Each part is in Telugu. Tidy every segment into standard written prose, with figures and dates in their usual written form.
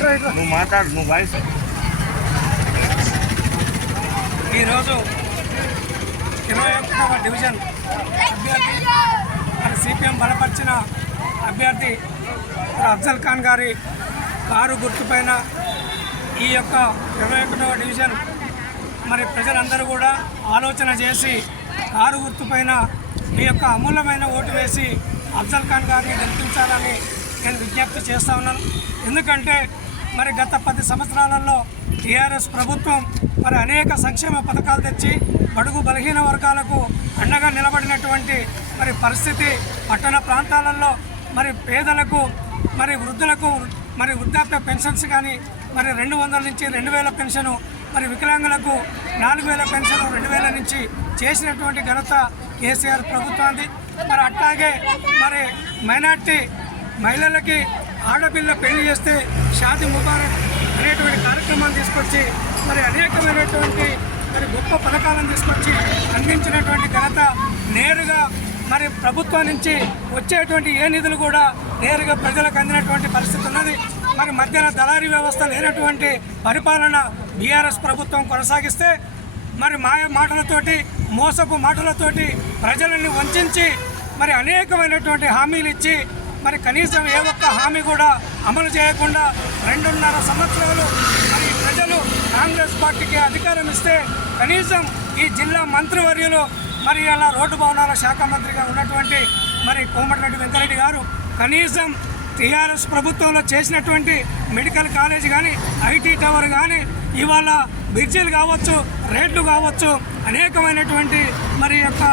నువ్వు మాట్లాడు, నువ్వు వాయిస్. ఈరోజు 21వ డివిజన్ అభ్యర్థి మరి సిపిఎం బలపరిచిన అభ్యర్థి అఫ్జల్ ఖాన్ గారి కారు గుర్తుపైన ఈ యొక్క 21వ డివిజన్ మరి ప్రజలందరూ కూడా ఆలోచన చేసి కారు గుర్తుపైన ఈ యొక్క అమూల్యమైన ఓటు వేసి అఫ్జల్ ఖాన్ గారిని గెలిపించాలని నేను విజ్ఞప్తి చేస్తూ ఉన్నాను. ఎందుకంటే మరి గత 10 సంవత్సరాలలో టీఆర్ఎస్ ప్రభుత్వం మరి అనేక సంక్షేమ పథకాలు తెచ్చి బడుగు బలహీన వర్గాలకు అండగా నిలబడినటువంటి మరి పరిస్థితి పట్టణ ప్రాంతాలలో మరి పేదలకు మరి వృద్ధులకు మరి వృద్ధాప్య పెన్షన్స్ కానీ మరి 200 నుంచి 2000 పెన్షను మరి వికలాంగులకు 4000 పెన్షన్ 2000 నుంచి చేసినటువంటి ఘనత కేసీఆర్ ప్రభుత్వానికి. మరి అట్లాగే మరి మైనార్టీ మహిళలకి ఆడపిల్ల పెళ్లి చేస్తే షాదీ ముబారక్ అనేటువంటి కార్యక్రమాలు తీసుకొచ్చి మరి అనేకమైనటువంటి మరి గొప్ప పథకాలను తీసుకొచ్చి అందించినటువంటి ఘనత నేరుగా మరి ప్రభుత్వం నుంచి వచ్చేటువంటి ఏ నిధులు కూడా నేరుగా ప్రజలకు అందినటువంటి పరిస్థితి ఉన్నది. మరి మధ్యన దళారీ వ్యవస్థ లేనటువంటి పరిపాలన బీఆర్ఎస్ ప్రభుత్వం కొనసాగిస్తే మరి మాయ మాటలతోటి మోసపు మాటలతోటి ప్రజలని వంచి మరి అనేకమైనటువంటి హామీలు ఇచ్చి మరి కనీసం ఏ ఒక్క హామీ కూడా అమలు చేయకుండా 2.5 సంవత్సరాలు మరి ప్రజలు కాంగ్రెస్ పార్టీకి అధికారం ఇస్తే కనీసం ఈ జిల్లా మంత్రివర్యులు మరి అలా రోడ్డు భవనాల శాఖ మంత్రిగా ఉన్నటువంటి మరి కోమటిరెడ్డి వెంకరెడ్డి గారు కనీసం టీఆర్ఎస్ ప్రభుత్వంలో చేసినటువంటి మెడికల్ కాలేజ్ కానీ ఐటీ టవర్ కానీ ఇవాళ బ్రిడ్జిలు కావచ్చు రేట్లు కావచ్చు అనేకమైనటువంటి మరి యొక్క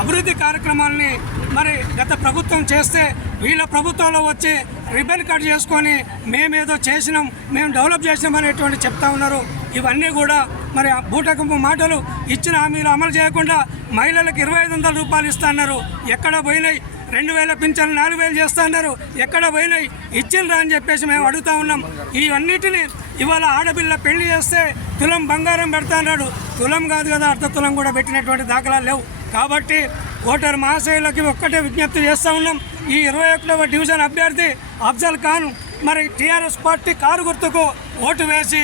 అభివృద్ధి కార్యక్రమాలని మరి గత ప్రభుత్వం చేస్తే వీళ్ళ ప్రభుత్వంలో వచ్చి రిబన్ కట్ చేసుకొని మేమేదో చేసినాం మేము డెవలప్ చేసినాం అనేటువంటి చెప్తా ఉన్నారు. ఇవన్నీ కూడా మరి బూటకపు మాటలు ఇచ్చిన హామీలు అమలు చేయకుండా మహిళలకు 2500 రూపాయలు ఇస్తా అన్నారు, ఎక్కడ పోయినాయి? 2000 పింఛన్లు 4000 చేస్తా అన్నారు, ఎక్కడ పోయినాయి? ఇచ్చిండ్రా అని చెప్పేసి మేము అడుగుతా ఉన్నాం. ఇవన్నిటిని ఇవాళ ఆడపిల్ల పెళ్లి చేస్తే తులం బంగారం పెడతా అన్నాడు, తులం కాదు కదా అర్ధ తులం కూడా పెట్టినటువంటి దాఖలాలు లేవు. కాబట్టి ఓటర్ మహాశయులకి ఒక్కటే విజ్ఞప్తి చేస్తూ ఉన్నాం, ఈ 21వ డివిజన్ అభ్యర్థి అఫ్జల్ ఖాన్ మరి టీఆర్ఎస్ పార్టీ కారు గుర్తుకు ఓటు వేసి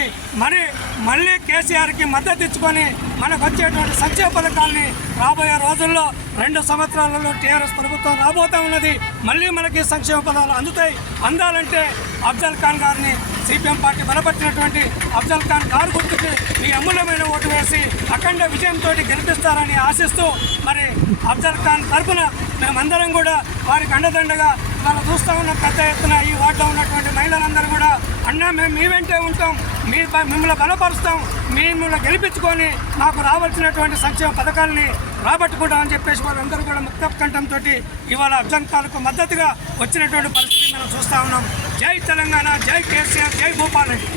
మళ్ళీ కేసీఆర్కి మద్దతు ఇచ్చుకొని మనకు వచ్చేటువంటి సంక్షేమ పథకాలని రాబోయే రోజుల్లో 2 సంవత్సరాలలో టీఆర్ఎస్ ప్రభుత్వం రాబోతూ ఉన్నది. మళ్ళీ మనకి సంక్షేమ పథకాలు అందాలంటే అఫ్జల్ ఖాన్ గారిని సిపిఎం పార్టీ బలపరిచినటువంటి అఫ్జల్ ఖాన్ కారు గుర్తుకి మీ అమూల్యమైన ఓటు వేసి అఖండ విజయంతో గెలిపిస్తారని ఆశిస్తూ మరి అఫ్జల్ ఖాన్ తరఫున మేమందరం కూడా వారికి అండదండగా మనం చూస్తూ ఉన్న పెద్ద ఎత్తున ఈ వార్డులో ఉన్నటువంటి మహిళలందరూ కూడా అన్నా మేము మీ వెంటే ఉంటాం, మిమ్మల్ని బలపరుస్తాం, మిమ్మల్ని గెలిపించుకొని మాకు రావాల్సినటువంటి సంక్షేమ పథకాలని రాబట్టుకుంటామని చెప్పేసి వాళ్ళందరూ కూడా ముక్త కంఠంతో ఇవాళ అఫ్జల్ ఖాన్కు మద్దతుగా వచ్చినటువంటి పరిస్థితి మనం చూస్తూ ఉన్నాం. జై తెలంగాణ, జై కేసీఆర్, జై భూపాల్ రెడ్డి.